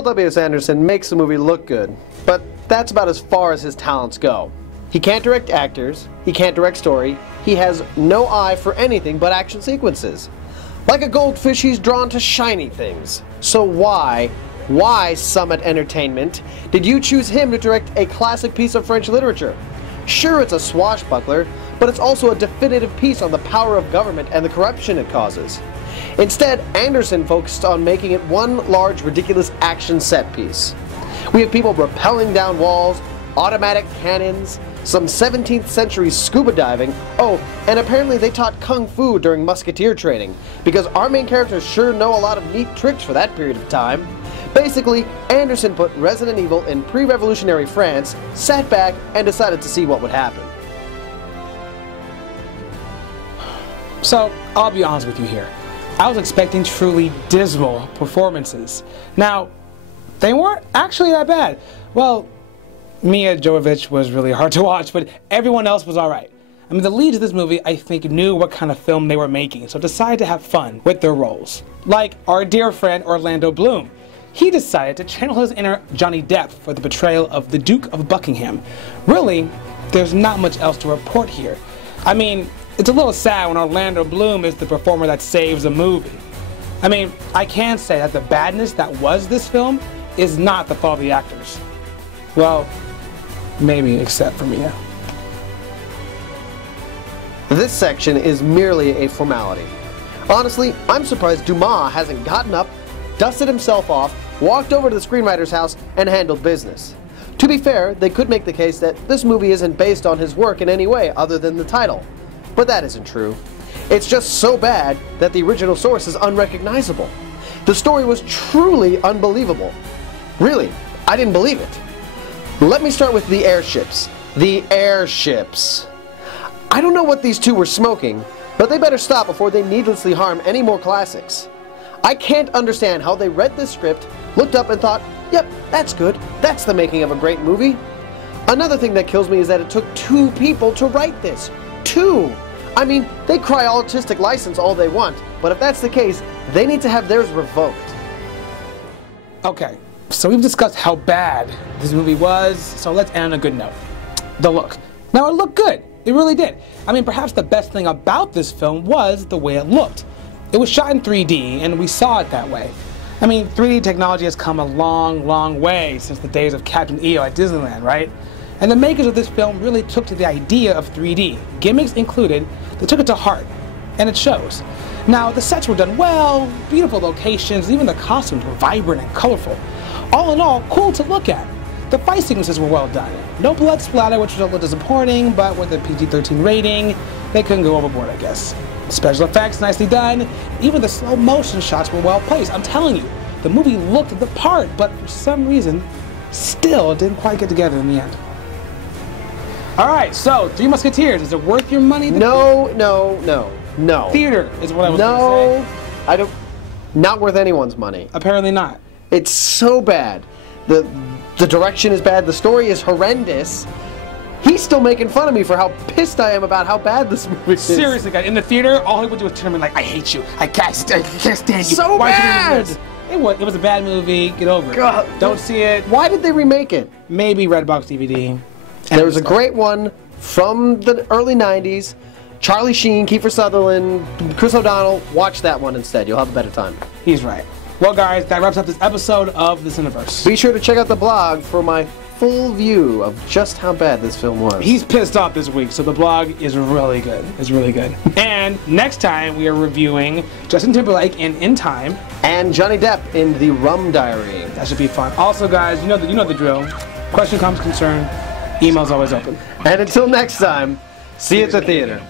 Paul W.S. Anderson makes the movie look good, but that's about as far as his talents go. He can't direct actors, he can't direct story, he has no eye for anything but action sequences. Like a goldfish, he's drawn to shiny things. So why, Summit Entertainment, did you choose him to direct a classic piece of French literature? Sure, it's a swashbuckler, but it's also a definitive piece on the power of government and the corruption it causes. Instead, Anderson focused on making it one large, ridiculous action set piece. We have people rappelling down walls, automatic cannons, some 17th century scuba diving, oh, and apparently they taught kung fu during musketeer training, because our main characters sure know a lot of neat tricks for that period of time. Basically, Anderson put Resident Evil in pre-revolutionary France, sat back, and decided to see what would happen. So, I'll be honest with you here. I was expecting truly dismal performances. Now, they weren't actually that bad. Well, Mia Jovovich was really hard to watch, but everyone else was alright. I mean, the leads of this movie, I think, knew what kind of film they were making, so decided to have fun with their roles. Like our dear friend Orlando Bloom. He decided to channel his inner Johnny Depp for the portrayal of the Duke of Buckingham. Really, there's not much else to report here. I mean, it's a little sad when Orlando Bloom is the performer that saves a movie. I mean, I can say that the badness that was this film is not the fault of the actors. Well, maybe except for Mia. This section is merely a formality. Honestly, I'm surprised Dumas hasn't gotten up, dusted himself off, walked over to the screenwriter's house, and handled business. To be fair, they could make the case that this movie isn't based on his work in any way other than the title. But that isn't true. It's just so bad that the original source is unrecognizable. The story was truly unbelievable. Really, I didn't believe it. Let me start with the airships. The airships. I don't know what these two were smoking, but they better stop before they needlessly harm any more classics. I can't understand how they read this script, looked up and thought, yep, that's good, that's the making of a great movie. Another thing that kills me is that it took 2 people to write this. 2! I mean, they cry artistic license all they want, but if that's the case, they need to have theirs revoked. Okay, so we've discussed how bad this movie was, so let's end on a good note. The look. Now, it looked good. It really did. I mean, perhaps the best thing about this film was the way it looked. It was shot in 3D, and we saw it that way. I mean, 3D technology has come a long, long way since the days of Captain EO at Disneyland, right? And the makers of this film really took to the idea of 3D, gimmicks included. They took it to heart, and it shows. Now, the sets were done well, beautiful locations, even the costumes were vibrant and colorful. All in all, cool to look at. The fight sequences were well done. No blood splatter, which was a little disappointing, but with a PG-13 rating, they couldn't go overboard, I guess. Special effects, nicely done. Even the slow motion shots were well placed. I'm telling you, the movie looked the part, but for some reason, still didn't quite get together in the end. Alright, so, Three Musketeers, is it worth your money? No. Theater is what I was going to say. I don't. Not worth anyone's money. Apparently not. It's so bad. The direction is bad, the story is horrendous. He's still making fun of me for how pissed I am about how bad this movie is. Seriously, guys, in the theater, all he would do was turn to me like, I hate you, I can't stand you. So Why bad! It was a bad movie, get over it. God. Don't see it. Why did they remake it? Maybe Redbox DVD. There was a great one from the early 90s. Charlie Sheen, Kiefer Sutherland, Chris O'Donnell. Watch that one instead. You'll have a better time. He's right. Well, guys, that wraps up this episode of This Universe. Be sure to check out the blog for my full view of just how bad this film was. He's pissed off this week, so the blog is really good. It's really good. And next time, we are reviewing Justin Timberlake in Time. And Johnny Depp in The Rum Diary. That should be fun. Also, guys, you know the drill. Question, comments, concern, email's always open. And until next time, see you at the theater.